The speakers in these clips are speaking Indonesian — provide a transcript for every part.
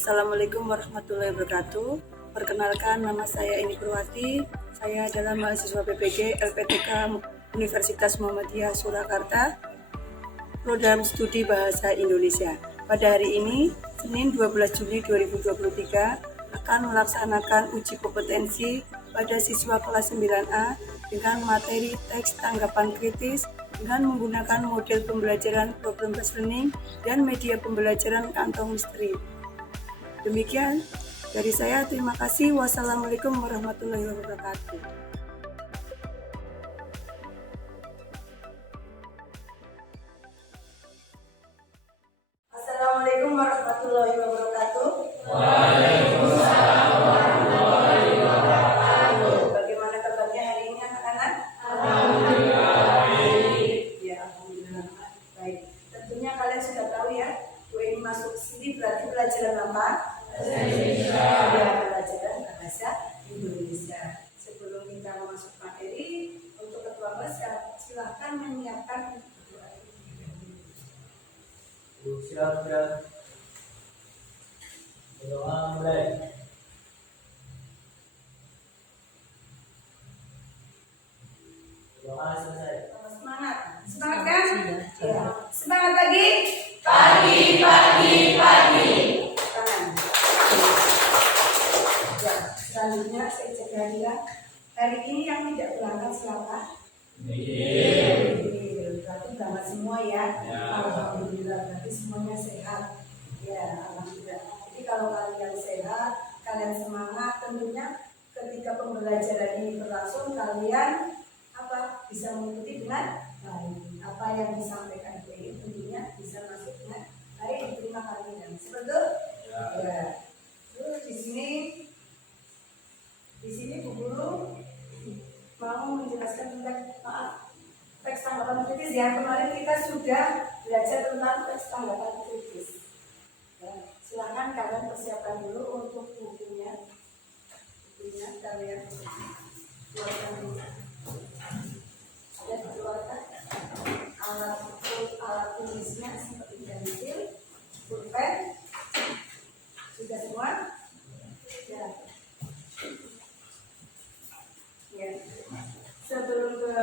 Assalamualaikum warahmatullahi wabarakatuh. Perkenalkan, nama saya Eni Purwati. Saya adalah mahasiswa PPG LPTK Universitas Muhammadiyah Surakarta, Program Studi Bahasa Indonesia. Pada hari ini, Senin 12 Juli 2023, akan melaksanakan uji kompetensi pada siswa kelas 9A dengan materi teks tanggapan kritis dengan menggunakan model pembelajaran problem based learning dan media pembelajaran kantong misteri. Demikian dari saya, terima kasih. Wassalamualaikum warahmatullahi wabarakatuh. Assalamualaikum warahmatullahi wabarakatuh. Waalaikumsalam warahmatullahi wabarakatuh. Bagaimana kabarnya hari ini anak-anak? Alhamdulillah baik. Ya, alhamdulillah baik. Tentunya kalian sudah tahu ya, Bu ini masuk sini berarti pelajaran apa? Bahasa Indonesia. Ya, pelajaran bahasa Indonesia. Sebelum kita masuk materi, untuk ketua kelas silahkan menyiapkan Silakan. Doa mulai. Doa selesai. semangat. Semangat kan? Ya. Semangat pagi. Pagi. Tangan. Ya, selanjutnya saya cek hadiah. Hari ini yang tidak berangkat siapa? Berarti berangkat semua ya. Alhamdulillah, berarti semuanya sehat. Ya, alhamdulillah. Jadi kalau kalian sehat, kalian semangat, tentunya ketika pembelajaran ini berlangsung kalian bisa mengikuti dengan baik. Apa yang disampaikan Bu ini tentunya bisa masuk dengan baik diterima kalian. Seperti itu? Ya. Terus di sini Bu Guru mau menjelaskan tentang teks tanggapan kritis ya. Kemarin kita sudah belajar tentang teks tanggapan kritis. Ya, silakan kalian persiapkan dulu untuk bukunya. Kalian keluarkan alat tulisnya seperti pensil, pulpen. Sudah semua? Ya. Ya. Sebelum ke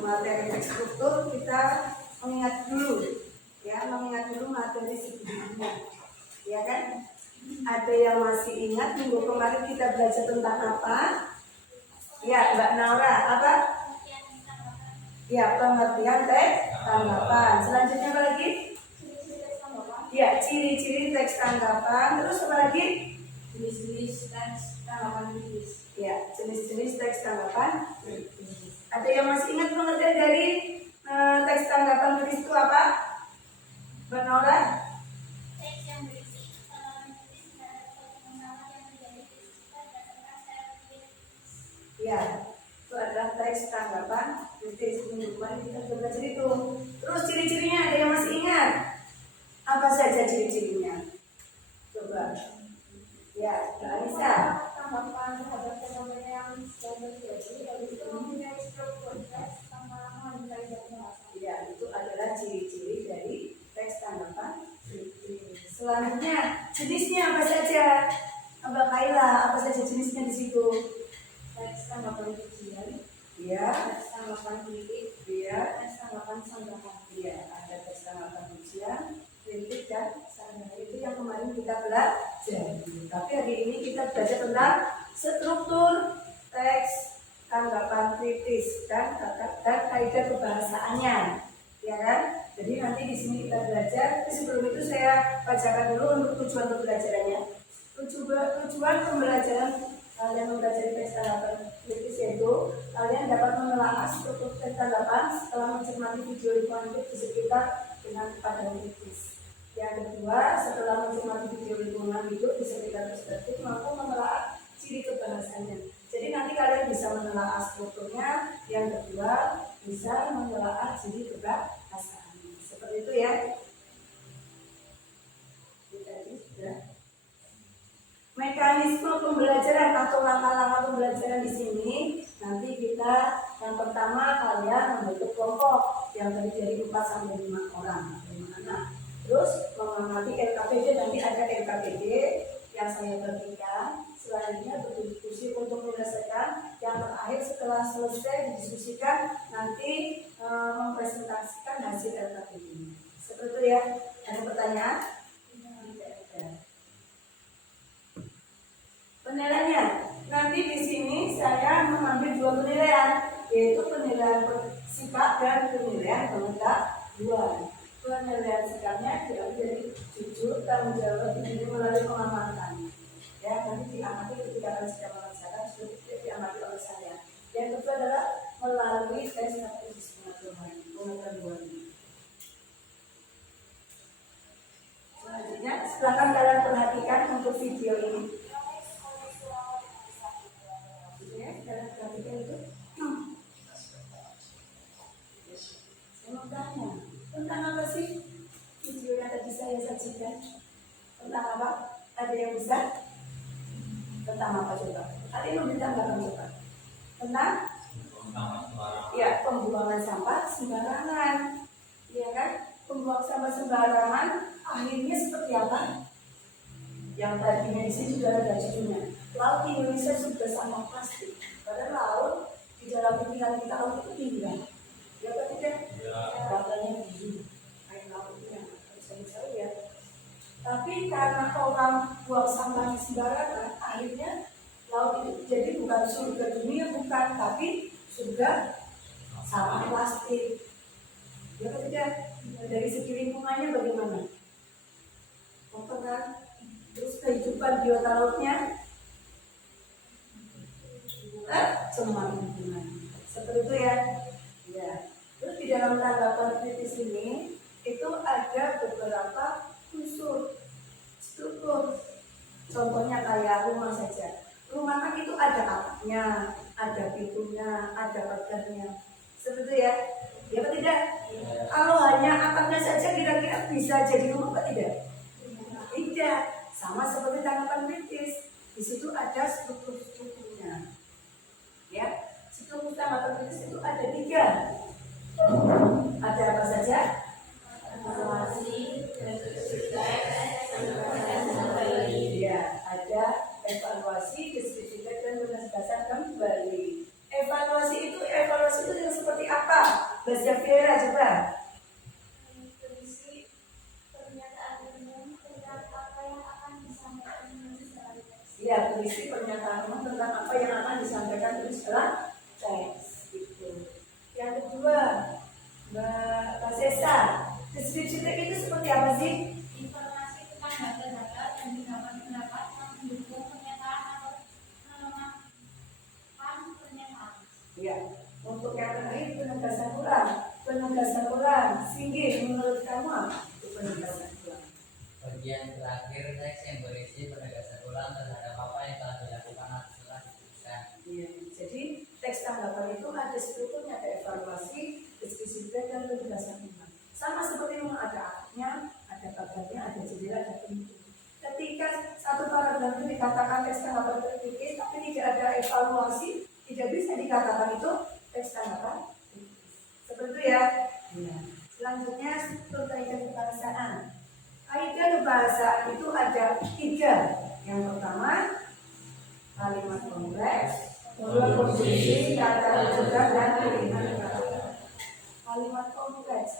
materi teks struktur, kita mengingat dulu materi sebelumnya, ya kan? Ada yang masih ingat minggu kemarin kita belajar tentang apa? Ya, Mbak Naura, apa? Ya, pengertian teks tanggapan. Selanjutnya apa lagi? Ya, ciri-ciri teks tanggapan. Terus apa lagi? Jenis-jenis teks tanggapan kritis. Ya, jenis-jenis teks tanggapan kritis. Ada yang masih ingat pengertian dari teks tanggapan kritis itu apa? Mbak Naura? Teks yang berisi tanggapan kritis terhadap suatu masalah yang terjadi di sekitar berdasarkan secara kritis. Ya, itu adalah teks tanggapan kritis. Minggu kemarin kita sudah belajar itu. Terus ciri-cirinya ada yang masih ingat? Apa saja ciri-cirinya? Coba. Ya, Mbak Anissa. Tanggapan terhadap fenomena yang sedang terjadi, lalu itu mempunyai struktur teks tanpa lama mempelajari bahasa. Ya, itu adalah ciri-ciri dari teks tanggapan kritis. Selanjutnya, jenisnya apa saja? Mbak Kaila, apa saja jenisnya di situ? Teks tanggapan ujian, Ya, teks tanggapan kritik, ya, teks tanggapan sanggahan. ya. Ada teks tanggapan ujian, kritik dan sanggahan. Itu yang kemarin kita belajar. Tapi hari ini kita belajar tentang struktur teks tanggapan kritis dan kaidah kebahasaannya, ya kan? Jadi nanti di sini kita belajar. Tapi sebelum itu saya bacakan dulu untuk tujuan pembelajarannya. Tujuan pembelajaran kalian mempelajari teks tanggapan kritis yaitu kalian dapat menelaah struktur teks tanggapan setelah mencermati video lingkungan di sekitar dengan pandangan kritis. Yang kedua, setelah mencermati video lingkungan hidup di sekitar perspektif, mampu menelaah ciri kebahasannya. Jadi nanti kalian bisa menelaah strukturnya. Yang kedua, bisa menelaah ciri kebahasannya. Seperti itu ya. Tadi sudah. Mekanisme pembelajaran atau langkah-langkah pembelajaran di sini nanti kita yang pertama kalian membentuk kelompok yang terdiri dari 4 sampai 5 orang, 5 anak. Terus mengamati LKPD, nanti ada LKPD yang saya bagikan. Selanjutnya berdiskusi untuk menyelesaikan. Yang terakhir setelah selesai didiskusikan nanti mempresentasikan hasil LKPD. Seperti itu ya. Ada pertanyaan? Tidak ada. Penilaiannya nanti di sini saya mengambil dua penilaian, yaitu penilaian sikap dan penilaian pengetahuan. Penilaian sikapnya diambil dari jujur, tanggung jawab, diri melalui pengamatan. Ya, nanti diamati ketika kalian sedang melaksanakan, sudah diamati oleh saya. Yang kedua adalah melalui tes strategis pengetahuan. Selanjutnya, silakan kalian perhatikan untuk video ini. Ya, kalian perhatikan itu. Saya mau tanya, tentang apa sih video yang tadi saya sajikan? Tentang apa? Ada yang bisa? Tentang apa coba? Ada yang mau ditambahkan coba? Tentang? Ya, pembuangan sampah sembarangan. Iya kan? Pembuang sampah sembarangan akhirnya seperti apa? Yang tadinya di sini sudah ada judulnya. Laut Indonesia sudah sampah plastik. Padahal laut di dalam pikiran kita laut itu indah. Ya apa tidak? Warnanya biru. Air lautnya jauh ya. Tapi karena orang buang sampah sembarangan, akhirnya laut itu jadi bukan surga dunia, bukan, tapi surga sampah plastik. Ya apa tidak? Dari segi lingkungannya bagaimana? Kotor kan? Terus kehidupan biota lautnya cemar lingkungan. Seperti itu ya. Ya. Terus di dalam tanggapan kritis ini itu ada beberapa unsur struktur. Contohnya kayak rumah saja. Rumah kan itu ada atapnya, ada pintunya, ada pagarnya. Seperti itu ya. Ya apa tidak? Kalau hanya atapnya saja kira-kira bisa jadi rumah apa tidak? Tidak. Sama seperti tanggapan kritis. Di situ ada struktur-strukturnya. Ya, struktur tanggapan kritis itu ada 3. Ada apa saja? Evaluasi, ya, ada evaluasi, deskripsi dan penegasan kembali. Evaluasi itu yang seperti apa? Mbak Zafira coba. Berisi pernyataan umum tentang apa yang akan disampaikan dalam teks. Ya, berisi pernyataan umum tentang apa yang akan disampaikan dalam teks. Gitu. Yang kedua, Mbak Sesa, deskripsi teks itu seperti apa sih? Informasi tentang data-data dan pendapat yang mendukung pernyataan atau melemahkan pernyataan. Ya, untuk yang terakhir penegasan ulang. Singgih, menurut kamu apa itu penegasan ulang? Bagian terakhir teks yang berisi penegasan ulang terhadap apa yang telah dilakukan atau telah diputuskan. Ya, jadi teks tanggapan itu ada strukturnya, ada evaluasi, deskripsi dan penegasan ulang. Sama seperti memang ada atapnya, ada pagarnya, ada jendela, ada pintu. Ketika satu paragraf itu dikatakan teks tanggapan kritis, tapi tidak ada evaluasi, tidak bisa dikatakan itu teks tanggapan kritis. Seperti itu ya. Ya. Selanjutnya struktur kaidah kebahasaan. Kaidah kebahasaan itu ada 3. Yang pertama kalimat kompleks, kedua konstruksi, kata rujukan dan pilihan kata. Kalimat kompleks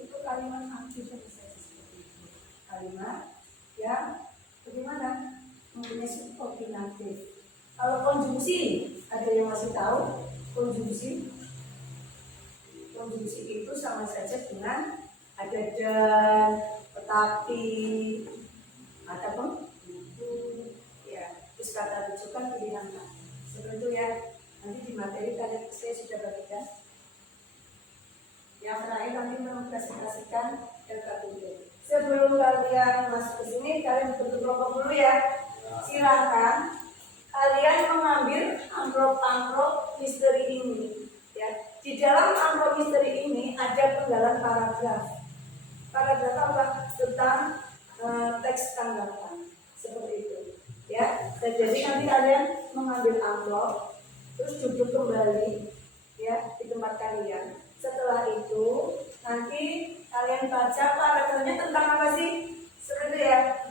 itu kalimat aktif saja seperti itu. Kalimat yang bagaimana mempunyai subordinatif. Kalau konjungsi, ada yang masih tahu konjungsi? Konjungsi itu sama saja dengan ada dan, tetapi, ataupun ya, terus kata rujukan pilihan kata. Seperti itu ya. Nanti di materi kalian saya sudah bagikan. Yang terakhir nanti mempresentasikan LKPD. Sebelum kalian masuk ke sini, kalian bentuk kelompok dulu ya. Silakan kalian mengambil amplop misteri ini. Ya, di dalam amplop misteri ini ada penggalan paragraf. Paragraf apa? Tentang teks tanggapan. Seperti itu. Ya, dan jadi nanti kalian mengambil amplop, terus duduk kembali, ya, di tempat kalian. Setelah itu nanti kalian dibaca paragrafnya tentang apa sih? Seperti itu ya.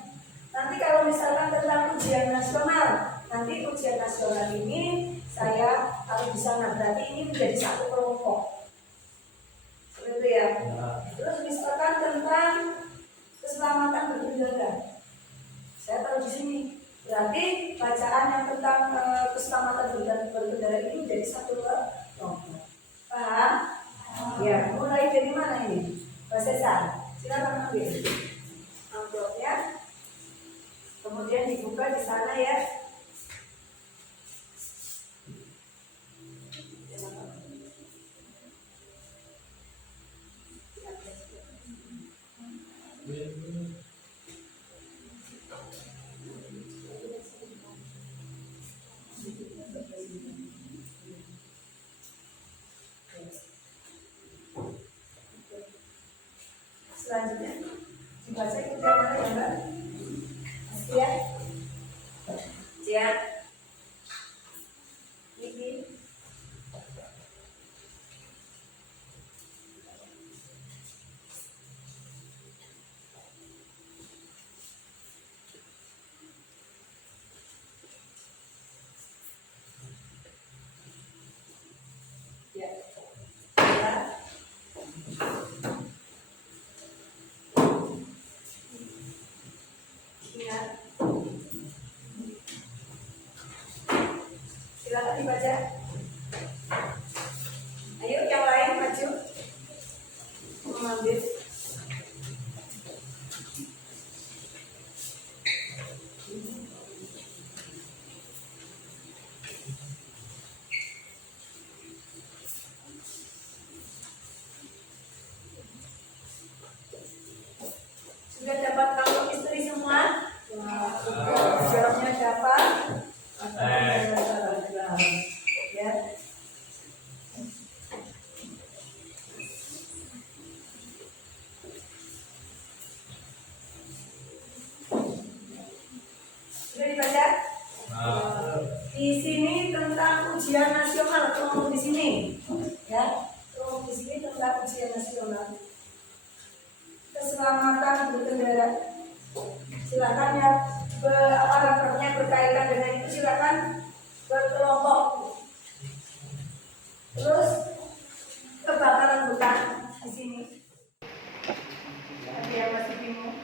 Nanti kalau misalkan tentang ujian nasional, nanti ujian nasional ini saya kalau di sana berarti ini menjadi satu kelompok. Seperti itu ya. Terus misalkan tentang keselamatan berkendara, saya taruh di sini. Berarti bacaan yang tentang keselamatan berkendara ini menjadi satu kelompok. Paham? Ya, mulai dari mana ini? Pak Cesar, silakan ambil amplopnya. Kemudian dibuka di sana ya. Selanjutnya dibaca ikut yang mana ya Mbak? Masih ya? Jian, Iki, ya, ya. Ingat. Silakan dibaca. Ayo yang lain maju mengambil. Sudah dapat kalau istri semua? Jawabnya siapa? Ya. Sudah dibaca? Di sini tentang ujian nasional, kelompok di sini, ya, kelompok di sini tentang ujian nasional, keselamatan berkendara. Silakan ya, paragrafnya berkaitan dengan itu silakan berkelompok. Terus kebakaran hutan di sini. Ada yang masih bingung?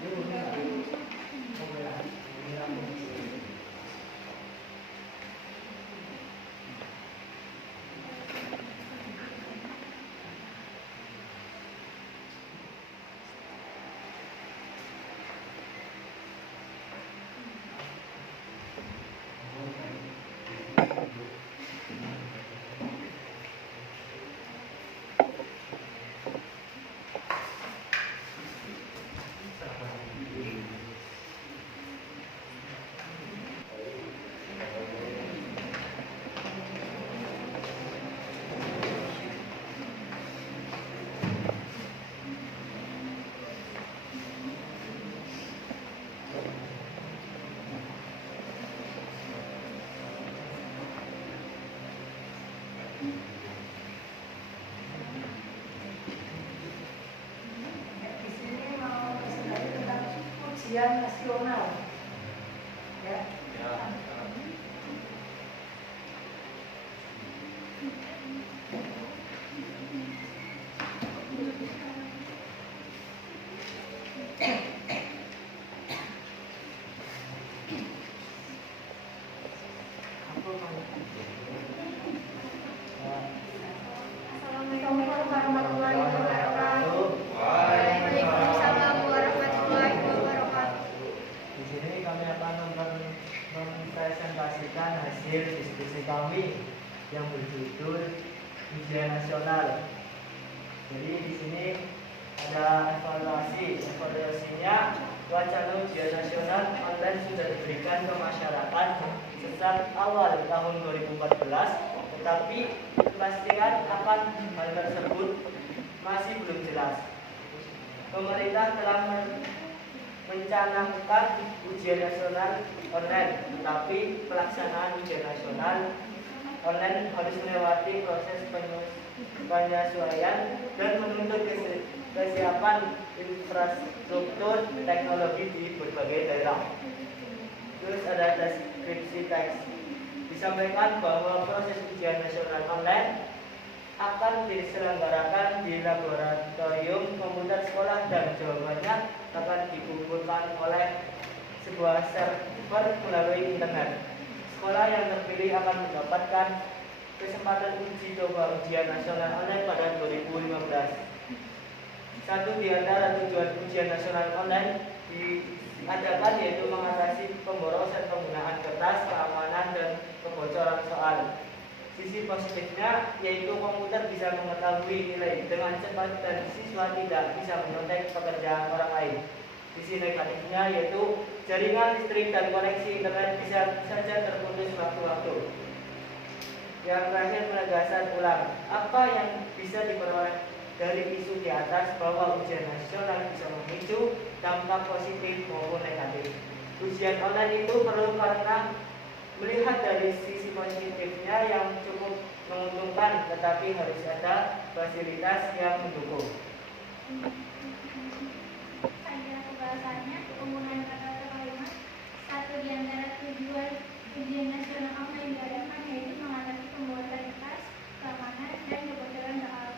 Di sini mau presentasi tentang ujian nasional, ya. Assalamualaikum warahmatullahi wabarakatuh. Waalaikumsalam warahmatullahi wabarakatuh. Di sini kami akan mempresentasikan hasil diskusi kami yang berjudul ujian nasional. Jadi di sini ada evaluasinya wacana ujian nasional online sudah diberikan ke masyarakat sejak awal tahun 2014, tetapi kepastian akan hal tersebut masih belum jelas. Pemerintah telah mencanangkan ujian nasional online, tetapi pelaksanaan ujian nasional online harus melewati proses penyesuaian dan menuntut kesiapan infrastruktur teknologi di berbagai daerah. Terus ada deskripsi teks. Disampaikan bahwa proses ujian nasional online akan diselenggarakan di laboratorium komputer sekolah dan jawabannya akan dikumpulkan oleh sebuah server melalui internet. Sekolah yang terpilih akan mendapatkan kesempatan uji coba ujian nasional online pada 2015. Satu di antara tujuan ujian nasional online diadakan yaitu mengatasi pemborosan penggunaan kertas, keamanan, dan kebocoran soal. Sisi positifnya yaitu komputer bisa mengetahui nilai dengan cepat dan siswa tidak bisa menyontek pekerjaan orang lain. Sisi negatifnya yaitu jaringan listrik dan koneksi internet bisa saja terputus waktu-waktu. Yang terakhir, penegasan ulang. Apa yang bisa diperoleh dari isu di atas bahwa ujian nasional bisa memicu dampak positif maupun negatif. Ujian online itu perlu karena melihat dari sisi positifnya yang cukup menguntungkan, tetapi harus ada fasilitas yang mendukung. Saja pembahasannya, penggunaan kata-kata kalimat. Satu di antara tujuan ujian nasional online diadakan yaitu mengatasi pemborosan kertas, keamanan, dan kebocoran soal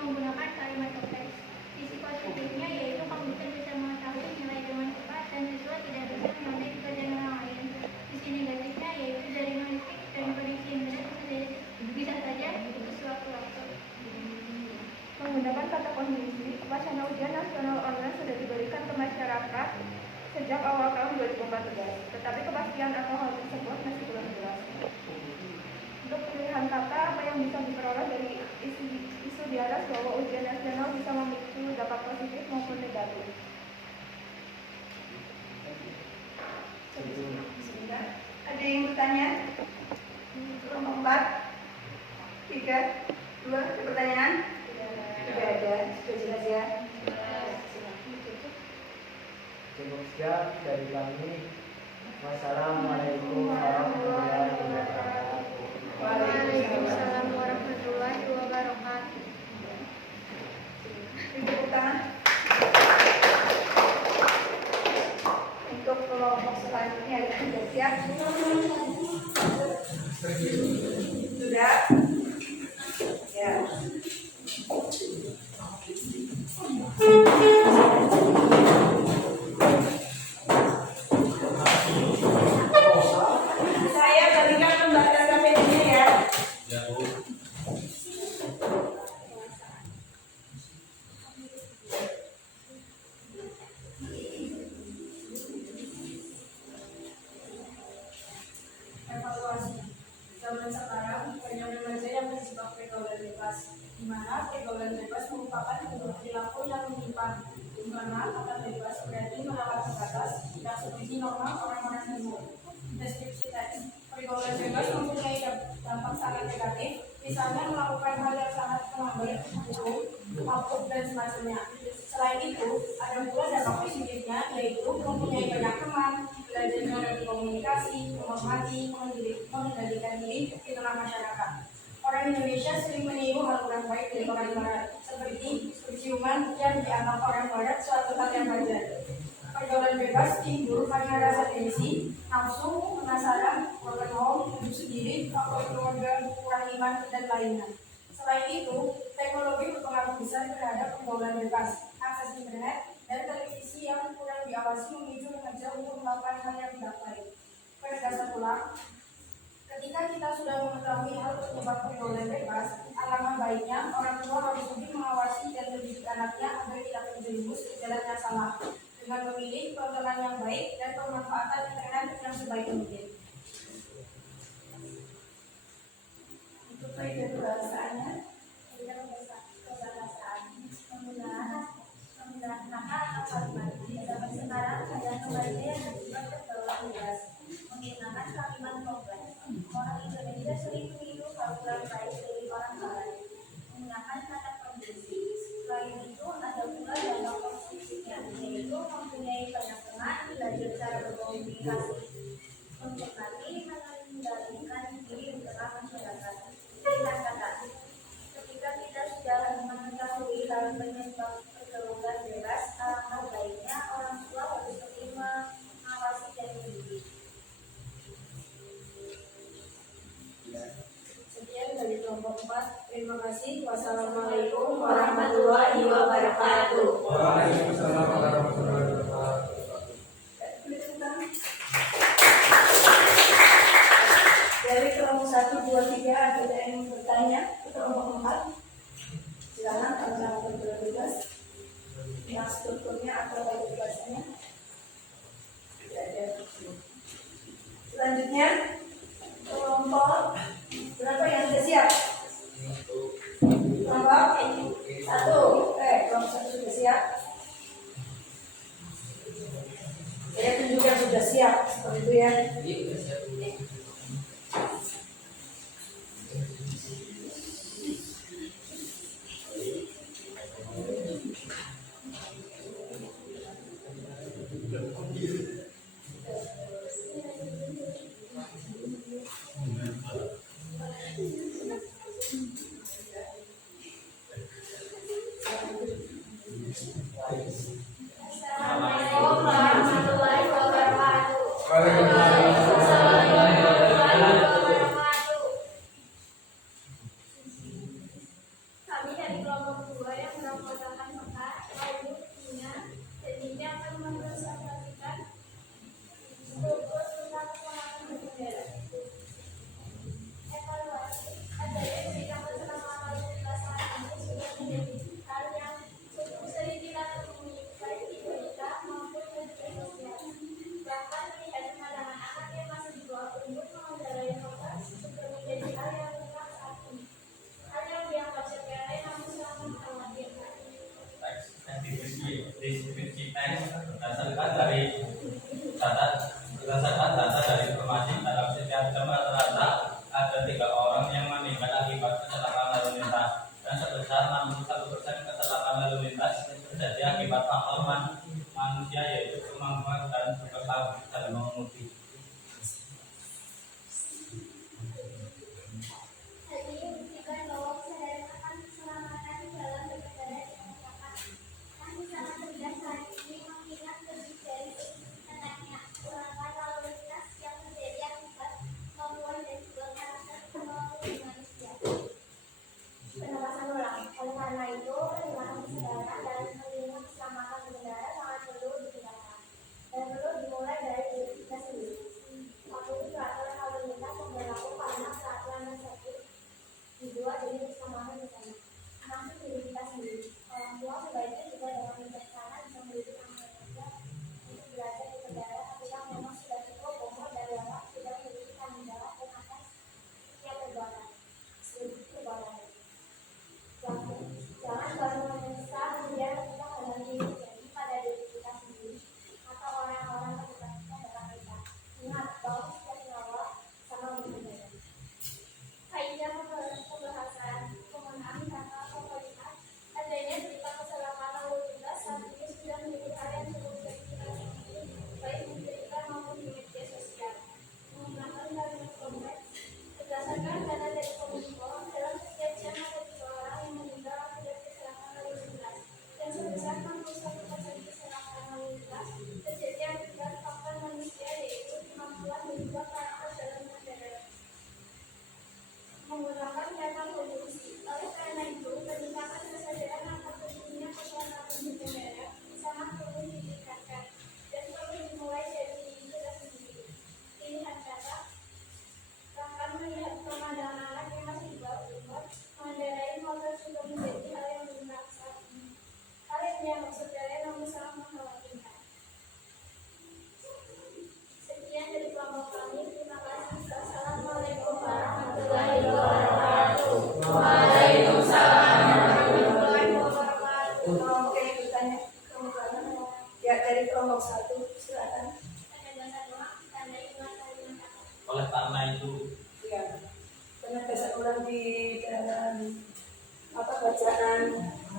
menggunakan kalimat kompleks. Sisi positifnya yaitu komputer bisa mengetahui nilai dengan cepat dan siswa tidak bisa menyontek pekerjaan orang lain. Sisi negatifnya yaitu jaringan listrik dan koneksi internet bisa saja putus sewaktu-waktu. Menggunakan kata kondisi, wacana ujian nasional online sudah diberikan ke masyarakat sejak awal tahun 2014, tetapi kepastian atau hal tersebut masih belum jelas. Untuk pilihan kata, apa yang bisa diperoleh dari isu di atas bahwa ujian nasional bisa memicu dampak positif maupun negatif. Sebentar. Ada yang bertanya? Kelompok 4, 3, 2, ada pertanyaan? Tidak ada. Sudah jelas ya? Cukup sekian dari kami. Wassalamualaikum warahmatullahi wabarakatuh. Waalaikumsalam warahmatullahi wabarakatuh. Tepuk tangan. Untuk kelompok selanjutnya sudah siap? Sudah? Ya. Saya berikan pembahasan KPD-nya ya. Evaluasi. Zaman sekarang banyak remaja yang terjebak pergaulan bebas, di mana pergaulan bebas merupakan perilaku yang menyimpang, di mana kata bebas berarti melewati batas, tidak seperti normal orang-orang timur. Deskripsi teks. Pergaulan bebas mempunyai dampak sangat negatif, misalnya melakukan hal yang sangat melanggar hukum, mabuk, dan semacamnya. Selain itu, ada pula dampak positifnya, yaitu mempunyai banyak teman, belajar berkomunikasi, menghormati, mengendalikan diri di tengah masyarakat. Orang Indonesia sering meniru hal kurang baik dari orang Barat, seperti penciuman yang dianggap orang Barat suatu hal yang wajar. Pergaulan bebas timbul karena rasa gengsi, nafsu, penasaran, broken home, hidup sendiri, faktor keluarga, kurang iman, dan lainnya. Selain itu, teknologi berpengaruh besar terhadap pergaulan bebas. Akses internet dan televisi yang kurang diawasi memicu remaja untuk melakukan hal yang tidak baik. Penegasan ulang, ketika kita sudah mengetahui hal penyebab pergaulan bebas, alangkah baiknya orang tua harus lebih mengawasi dan mendidik anaknya agar tidak terjerumus ke jalan yang salah, dengan memilih tontonan yang baik dan pemanfaatan internet yang sebaik mungkin. Untuk faedah kebahasaannya, Menggunakan kata atau kalimat. Zaman sekarang ada remaja yang terjebak pergaulan bebas, menggunakan kalimat kompleks. Orang Indonesia sering meniru hal kurang baik dari orang Barat, menggunakan kata kondisi. Selain itu, ada pula dampak positifnya, yaitu mempunyai banyak teman, belajar cara berkomunikasi, menghormati, mengendalikan diri di tengah masyarakat. Assalamualaikum warahmatullahi wabarakatuh. Kami dari kelompok 2 yang merupakan Mekah, Ayu, Tina, dan ini akan mempresentasikan struktur tentang pengamatan bendera. Evaluasi adanya ketika keselamatan pelaksanaan ini sudah menjadi hal yang cukup sering kita temui baik di berita maupun media sosial. Bahkan melihat pemandangan anak yang masih di bawah umur mengendarai motor sudah menjadi hal yang lumrah saat ini. Hal yang dianggap sepele namun sangat mengkhawatirkan. Deskripsi teks berdasarkan data dari informasi dalam setiap jam rata-rata ada 3 orang yang meninggal akibat kecelakaan lalu lintas dan sebesar 61% kecelakaan lalu lintas terjadi akibat faktor manusia yaitu kemampuan dan kepala dalam mengemudi. Hal ini membuktikan bahwa kesadaran akan keselamatan dalam berkendara di masyarakat masih sangat rendah saat ini mengingat lebih dari anaknya kecelakaan lalu lintas yang terjadi akibat kemampuan dan juga karakter pengemudi manusia. Penegasan ulang. Oleh karena itu, peningkatan kesadaran dalam melindungi keselamatan pengendara sangat perlu ditingkatkan dan perlu dimulai dari diri kita sendiri. Patuhi peraturan lalu lintas yang berlaku karena peraturan tersebut dibuat demi keselamatan bersama, termasuk diri kita sendiri. Orang tua sebaiknya juga dengan bijaksana bisa mendidik anak-anaknya untuk belajar berkendara ketika memang sudah cukup umur dan dapat sudah memiliki tanggung jawab dan atas setiap perbuatan. Jangan baru menyesal kemudian ketika hal ini terjadi pada diri kita sendiri atau orang-orang terdekat kita dalam kita. Ingat bahwa setiap nyawa sama berharga. Kaidah pembahasan memahami kata otoritas adanya berita kecelakaan lalu lintas saat ini sudah menjadi hal yang cukup sering kita temui baik di berita maupun di media sosial. Menggunakan kalimat kompleks berdasarkan data dari Kominfo dalam setiap jam ada 3 orang yang meninggal akibat kecelakaan lalu lintas dan sebesar 61% kecelakaan lalu lintas terjadi akibat faktor manusia yaitu kemampuan dan juga karakter dalam berkendara. Menggunakan data produksi. Oleh karena itu, peningkatan kesadaran akan pentingnya keselamatan berkendara sangat perlu ditingkatkan dan perlu dimulai dari diri kita sendiri. Pilihan kata, bahkan melihat pemandangan anak yang masih di bawah umur mengendarai motor sudah menjadi hal yang lumrah saat ini. Hal yang dianggap sepele namun sangat mengkhawatirkan. Sekian dari kelompok kami. Terima kasih. Wassalamualaikum warahmatullahi wabarakatuh. Waalaikumsalam warahmatullahi wabarakatuh. Oke, bertanya kelompok ya dari kelompok 1 silakan. Penegasan ulang tandai dengan kalimat kata. Oleh karena itu, Ya, penegasan ulang di dalam bacaan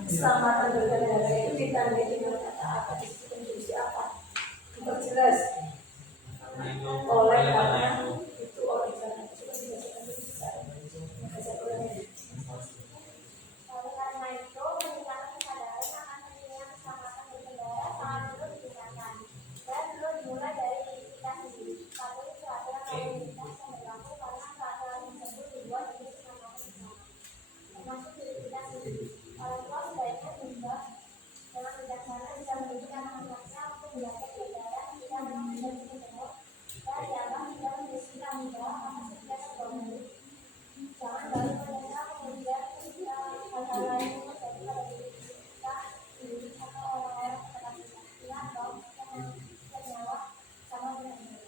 keselamatan berkendara itu ditandai dengan kata apa, disebutkan fungsi apa? Jelas. Oleh karena itu oleh karena itu sudah dibacakan secara penegasan ulangnya. Oleh karena itu, peningkatan kesadaran akan pentingnya keselamatan berkendara sangat perlu ditingkatkan dan perlu dimulai dari diri kita sendiri. Patuhi peraturan lalu lintas yang berlaku karena peraturan tersebut dibuat demi keselamatan bersama, termasuk diri kita sendiri. Orang tua sebaiknya juga dengan bijaksana bisa mendidik anak-anaknya untuk belajar berkendara ketika memang sudah cukup umur dan dianggap tidak memiliki tanggung jawab atas setiap perbuatan. Jangan baru menyesal kemudian hal-hal lain yang terjadi pada diri kita sendiri atau orang-orang terdekat kita. Ingat bahwa setiap nyawa sama berharga.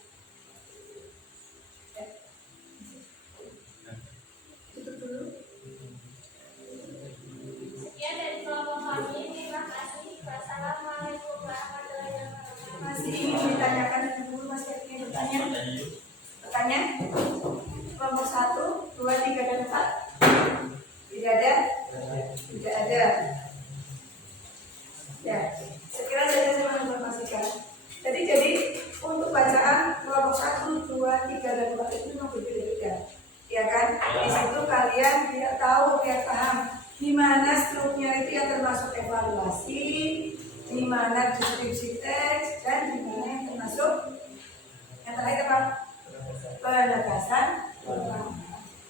Tutup dulu. Sekian dari kelompok kami. Terima kasih. Wassalamualaikum warahmatullahi wabarakatuh. Masih ingin ditanyakan dulu, masih ada yang bertanya? Bertanya? Kelompok 1, 2, 3, dan 4? Tidak ada? Tidak ada. Ya, sekiranya saya menginformasikan. Jadi untuk bacaan kelompok 1, 2, 3, dan 4 itu memang berbeda-beda. Ya kan? Di situ kalian tidak tahu, tidak paham mana strukturnya itu yang termasuk evaluasi, di mana deskripsi teks, dan di mana yang termasuk yang terakhir apa? Penegasan.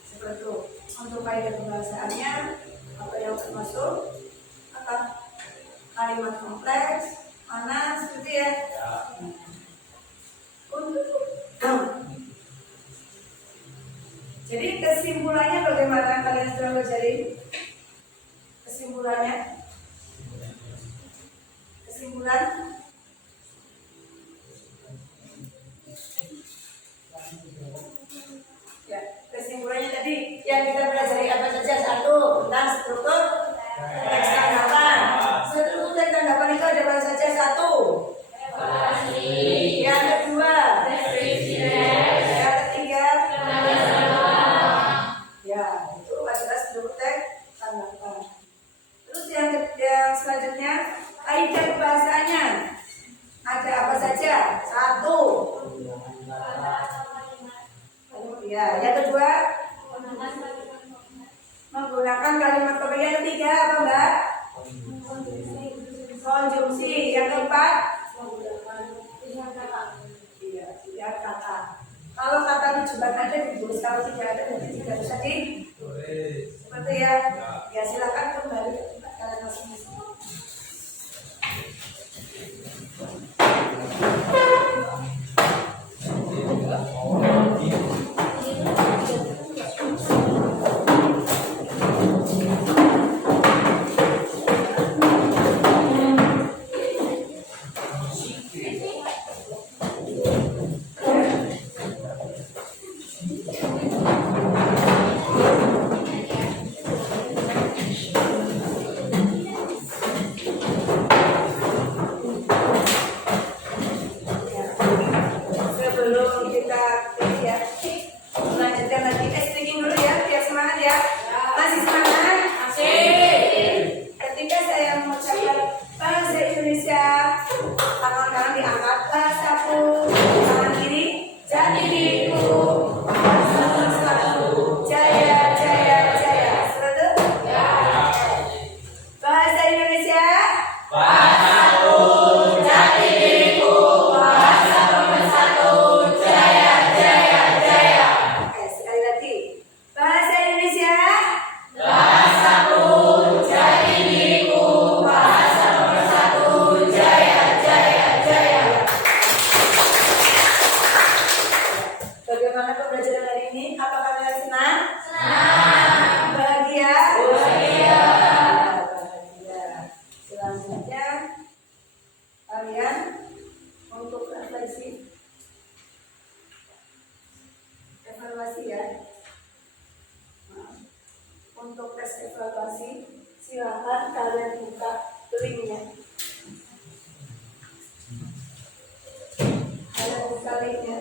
Seperti itu. Untuk kaidah pembahasannya apa yang termasuk apa? Kalimat kompleks, mana seperti ya. Jadi kesimpulannya bagaimana kalian sudah pelajari? Kesimpulan ya, kesimpulannya tadi yang kita pelajari apa saja? Satu, tentang struktur teks tanggapan. Struktur teks tanggapan itu ada apa saja? Satu, yang kedua, yang ketiga, ya itu adalah struktur teks tanggapan. Terus yang selanjutnya, kaidah bahasanya ada apa saja? Satu, ya. Yang kedua, menggunakan kalimat pemilihan. Yang ketiga apa Mbak? Konjungsi. Yang keempat, iya, pilihan kata. Kalau kata tujuan ada ditulis, kalau tidak ada nanti tidak bisa ditulis. Seperti ya. Ya silakan kembali ke tempat kalian masing-masing. Sebelum kita ya, melanjutkan lagi speaking dulu ya, biar semangat ya. Masih semangat? Ketika saya mengucapkan bahasa Indonesia, tangan kanan diangkat, satu, tangan kiri, jati diriku, satu, jaya, jaya, jaya. Seperti itu? Bahasa Indonesia. Oke, sekali lagi. Bahasa Indonesia. Bagaimana pembelajaran hari ini? Apakah kalian senang? Bahagia? Bahagia. Selanjutnya kalian untuk refleksi, evaluasi ya. Untuk tes evaluasi, silakan kalian buka linknya. Kalian buka linknya.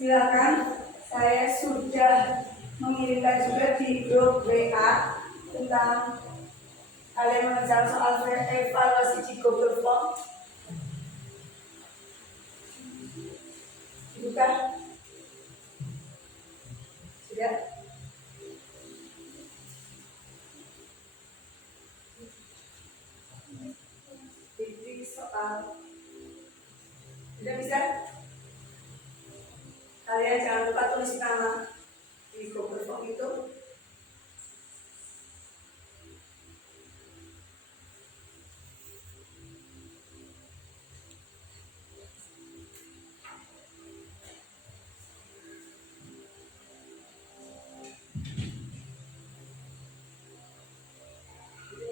Silakan, saya sudah mengirimkan juga di grup WA tentang kalian mengerjakan soal evaluasi di Google Form. Dibuka? Sudah? Jadi soal sudah bisa? Kalian jangan lupa tulis nama di Google Form itu.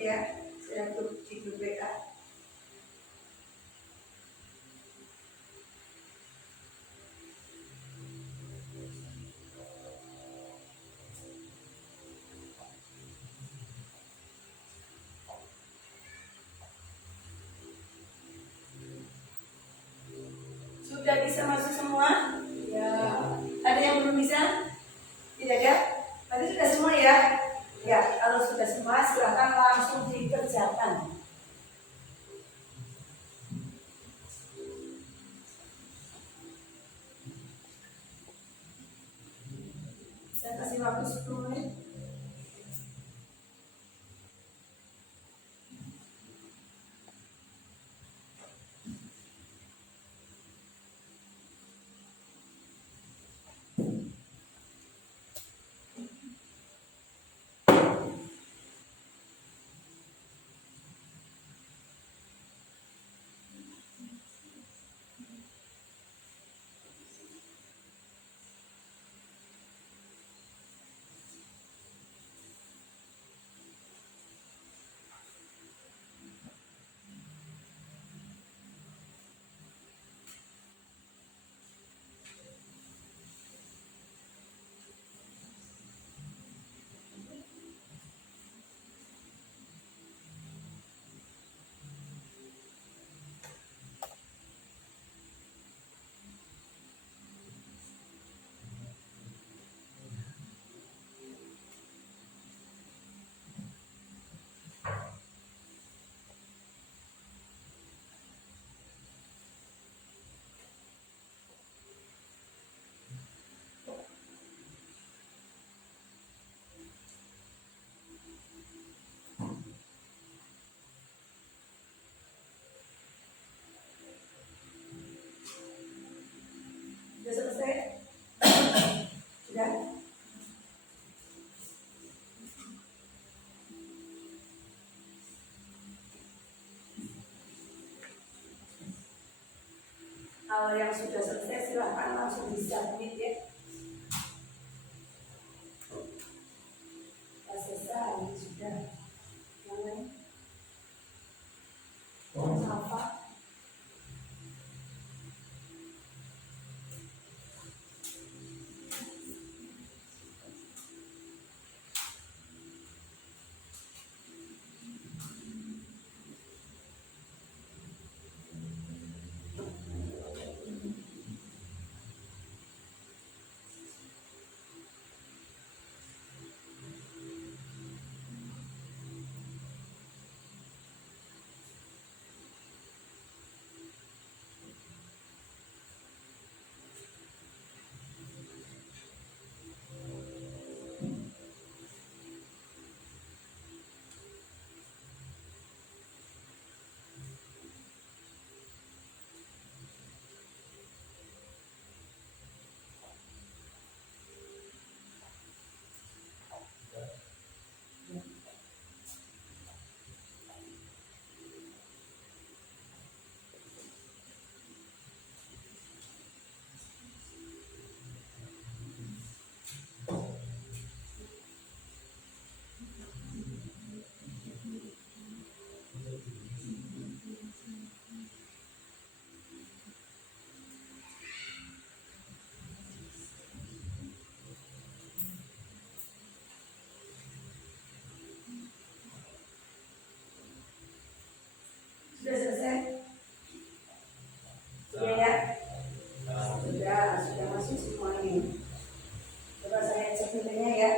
Ya, saya tulis di grup WA. Sudah bisa masuk semua? Ya. Ada yang belum bisa? Tidak ada? Berarti sudah semua ya? Ya, kalau sudah semua silakan langsung dikerjakan. Saya kasih waktu 10 menit. Sudah selesai? Sudah? Kalau yang sudah selesai silahkan langsung di-submit ya. Sudah selesai, sudah. Yang lain? Apa? Sudah selesai? Sudah ya? Sudah masuk semuanya. Coba saya cek nilainya ya.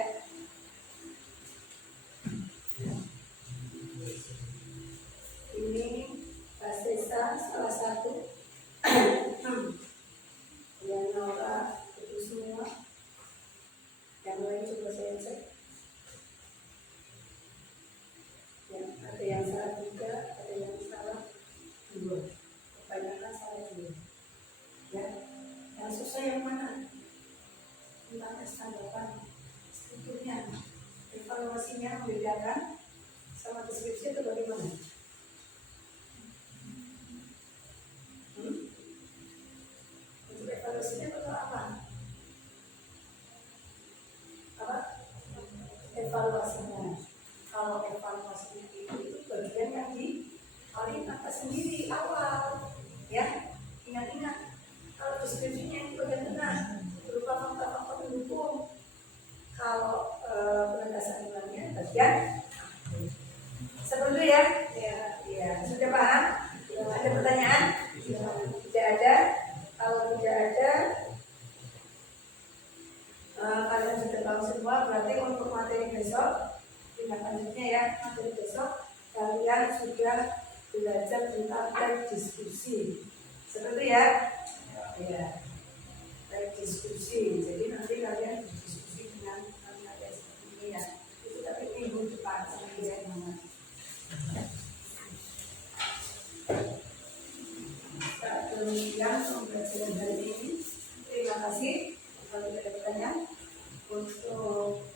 Ini Pasesa salah satu. Yang Nora itu semua. Yang lain coba saya cek. Ya, ada yang salah juga, ada yang salah dua. Kebanyakan salah dua. Ya, yang susah yang mana? Tentang tanggapan strukturnya, evaluasinya membedakan sama deskripsi itu bagaimana? Untuk evaluasinya betul apa? Apa? Evaluasinya. Kalau evaluasinya itu bagian yang di paling atas sendiri awal, ya. Ingat-ingat, kalau deskripsinya itu bagian tengah berupa fakta-fakta pendukung. Kalau penegasan nilainya bagian seperti ya. Ya, sudah paham? Ada pertanyaan? Tidak ada. Kalau tidak ada, kalian sudah tahu semua, berarti untuk materi besok, tindak lanjutnya ya, materi besok kalian sudah belajar tentang baik diskusi. Seperti ya? Ya. Baik diskusi. Jadi nanti kalian berdiskusi dengan kalian seperti ini ya. Itu tapi minggu depan sampai ya mama. Demikian pembelajaran hari ini. Terima kasih. Kalau tidak ada pertanyaan, untuk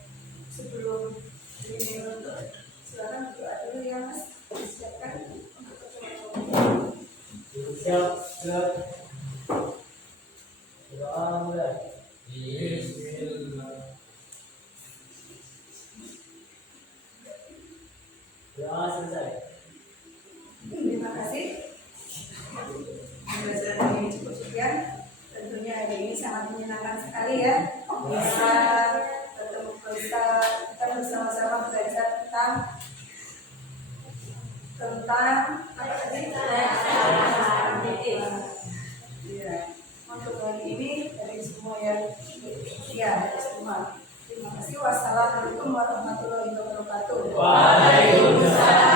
sebelum ini untuk silakan berdoa dulu ya Mas. Disiapkan untuk pertemuan. Siap, siap. Doa mulai. Doa selesai. Terima kasih. Pembelajaran hari ini cukup sekian. Tentunya hari ini sangat menyenangkan sekali ya. Bisa ketemu kita bersama-sama belajar tentang apa tadi? Iya. Untuk hari ini dari semua ya semua. Terima kasih. Wassalamualaikum warahmatullahi wabarakatuh. Waalaikumsalam.